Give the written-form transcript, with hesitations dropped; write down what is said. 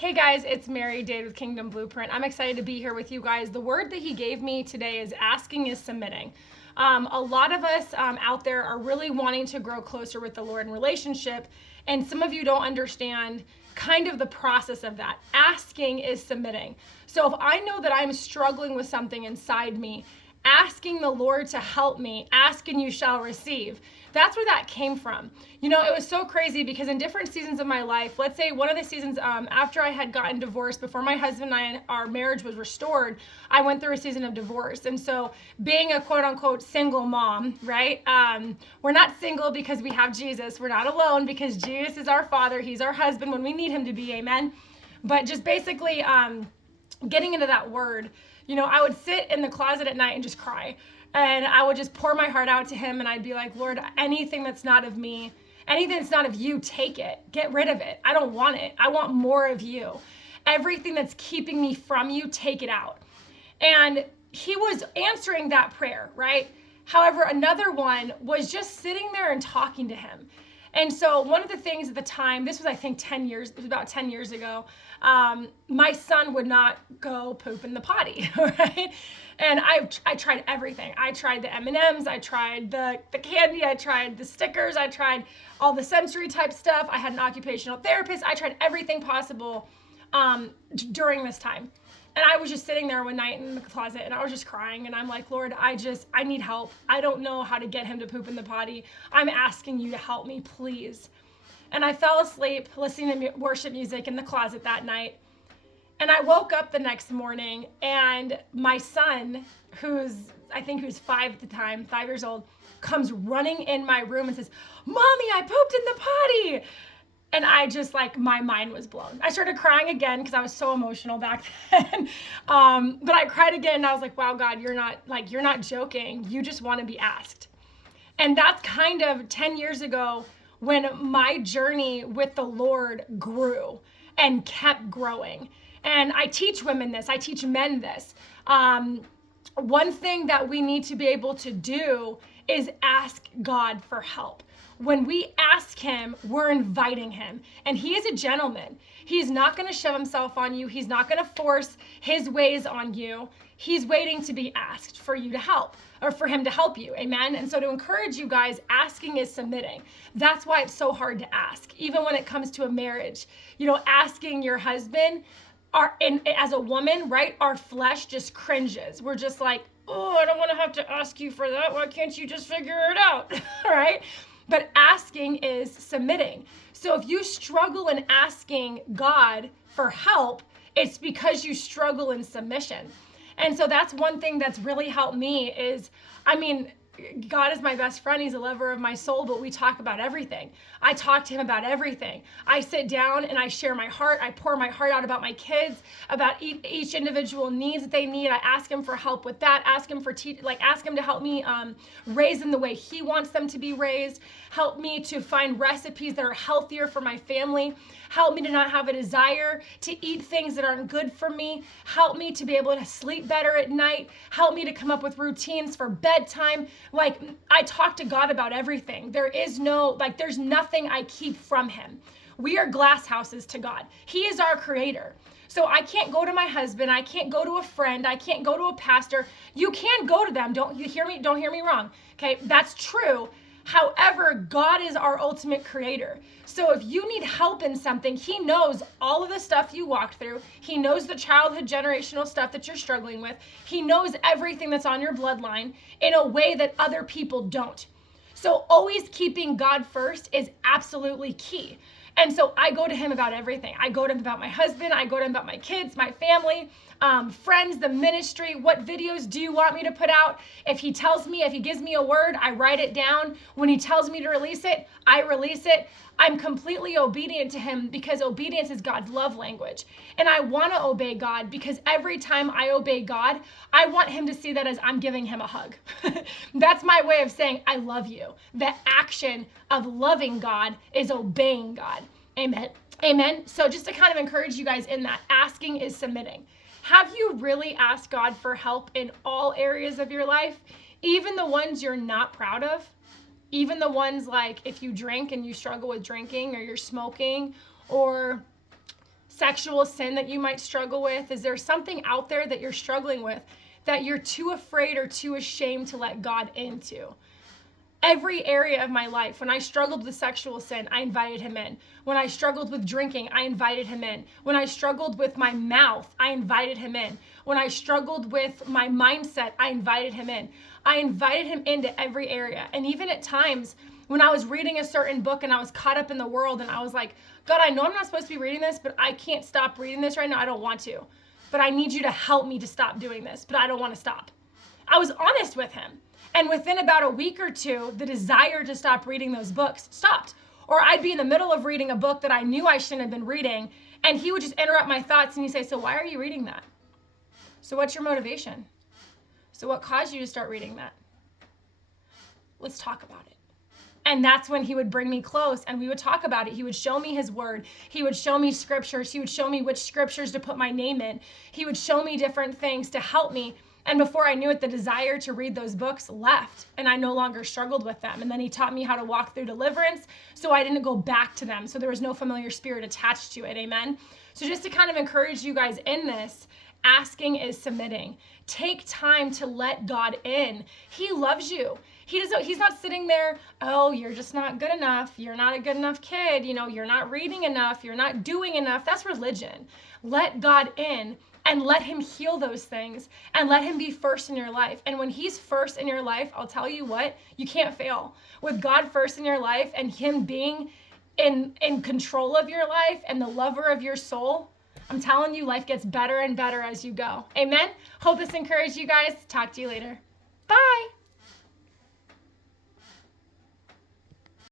Hey guys, it's Mary, Dade with Kingdom Blueprint. I'm excited to be here with you guys. The word that he gave me today is asking is submitting. A lot of us out there are really wanting to grow closer with the Lord in relationship, and some of you don't understand kind of the process of that. Asking is submitting. So if I know that I'm struggling with something inside me, asking the Lord to help me, ask and you shall receive. That's where that came from. You know, it was so crazy because in different seasons of my life, let's say one of the seasons after I had gotten divorced, before my husband and I, our marriage was restored, I went through a season of divorce. And so being a quote unquote single mom, right? We're not single because we have Jesus. We're not alone because Jesus is our father. He's our husband when we need him to be, amen. But just basically getting into that word, you know, I would sit in the closet at night and just cry. And I would just pour my heart out to him, and I'd be like, Lord, anything that's not of me, anything that's not of you, take it. Get rid of it. I don't want it. I want more of you. Everything that's keeping me from you, take it out. And he was answering that prayer, right? However, another one was just sitting there and talking to him. And so one of the things at the time, this was, I think, it was about 10 years ago, my son would not go poop in the potty, right? And I tried everything. I tried the M&Ms, I tried the candy, I tried the stickers, I tried all the sensory type stuff. I had an occupational therapist. I tried everything possible during this time. And I was just sitting there one night in the closet and I was just crying. And I'm like, Lord, I need help. I don't know how to get him to poop in the potty. I'm asking you to help me, please. And I fell asleep listening to worship music in the closet that night. And I woke up the next morning and my son, I think he was 5 at the time, 5 years old, comes running in my room and says, Mommy, I pooped in the potty. And I just my mind was blown. I started crying again because I was so emotional back then. But I cried again and I was like, wow, God, you're not joking. You just want to be asked. And that's kind of 10 years ago when my journey with the Lord grew and kept growing. And I teach women this, I teach men this. One thing that we need to be able to do is ask God for help. When we ask him, we're inviting him. And he is a gentleman. He's not going to shove himself on you. He's not going to force his ways on you. He's waiting to be asked for you to help, or for him to help you. Amen. And so to encourage you guys, asking is submitting. That's why it's so hard to ask. Even when it comes to a marriage, you know, asking your husband, as a woman, right? Our flesh just cringes. We're just like, oh, I don't want to have to ask you for that. Why can't you just figure it out? Right? But asking is submitting. So if you struggle in asking God for help, it's because you struggle in submission. And so that's one thing that's really helped me is, God is my best friend. He's a lover of my soul, but we talk about everything. I talk to him about everything. I sit down and I share my heart. I pour my heart out about my kids, about each individual needs that they need. I ask him for help with that. Ask him ask him to help me raise them the way he wants them to be raised. Help me to find recipes that are healthier for my family. Help me to not have a desire to eat things that aren't good for me. Help me to be able to sleep better at night. Help me to come up with routines for bedtime. I talk to God about everything. There's nothing I keep from him. We are glass houses to God. He is our creator. So I can't go to my husband. I can't go to a friend. I can't go to a pastor. You can go to them. Don't hear me wrong. Okay, that's true. However, God is our ultimate creator. So if you need help in something, he knows all of the stuff you walked through. He knows the childhood generational stuff that you're struggling with. He knows everything that's on your bloodline in a way that other people don't. So always keeping God first is absolutely key. And so I go to him about everything. I go to him about my husband. I go to him about my kids, my family, friends, the ministry. What videos do you want me to put out? If he gives me a word, I write it down. When he tells me to release it, I release it. I'm completely obedient to him because obedience is God's love language. And I want to obey God because every time I obey God, I want him to see that as I'm giving him a hug. That's my way of saying, I love you. The action of loving God is obeying God. Amen. Amen. So just to kind of encourage you guys in that, asking is submitting. Have you really asked God for help in all areas of your life, even the ones you're not proud of? Even the ones like if you drink and you struggle with drinking, or you're smoking, or sexual sin that you might struggle with? Is there something out there that you're struggling with that you're too afraid or too ashamed to let God into? Every area of my life, when I struggled with sexual sin, I invited him in. When I struggled with drinking, I invited him in. When I struggled with my mouth, I invited him in. When I struggled with my mindset, I invited him in. I invited him into every area. And even at times when I was reading a certain book and I was caught up in the world and I was like, God, I know I'm not supposed to be reading this, but I can't stop reading this right now. I don't want to. But I need you to help me to stop doing this, but I don't want to stop. I was honest with him. And within about a week or two, the desire to stop reading those books stopped. Or I'd be in the middle of reading a book that I knew I shouldn't have been reading, and he would just interrupt my thoughts and he'd say, so why are you reading that? So what's your motivation? So what caused you to start reading that? Let's talk about it. And that's when he would bring me close and we would talk about it. He would show me his word. He would show me scriptures. He would show me which scriptures to put my name in. He would show me different things to help me. And before I knew it, the desire to read those books left and I no longer struggled with them. And then he taught me how to walk through deliverance so I didn't go back to them. So there was no familiar spirit attached to it. Amen. So just to kind of encourage you guys in this, asking is submitting. Take time to let God in. He loves you. He's not sitting there, oh, you're just not good enough. You're not a good enough kid. You're not reading enough. You're not doing enough. That's religion. Let God in and let him heal those things and let him be first in your life. And when he's first in your life, I'll tell you what, you can't fail. With God first in your life and him being in control of your life and the lover of your soul, I'm telling you, life gets better and better as you go. Amen. Hope this encouraged you guys. Talk to you later. Bye.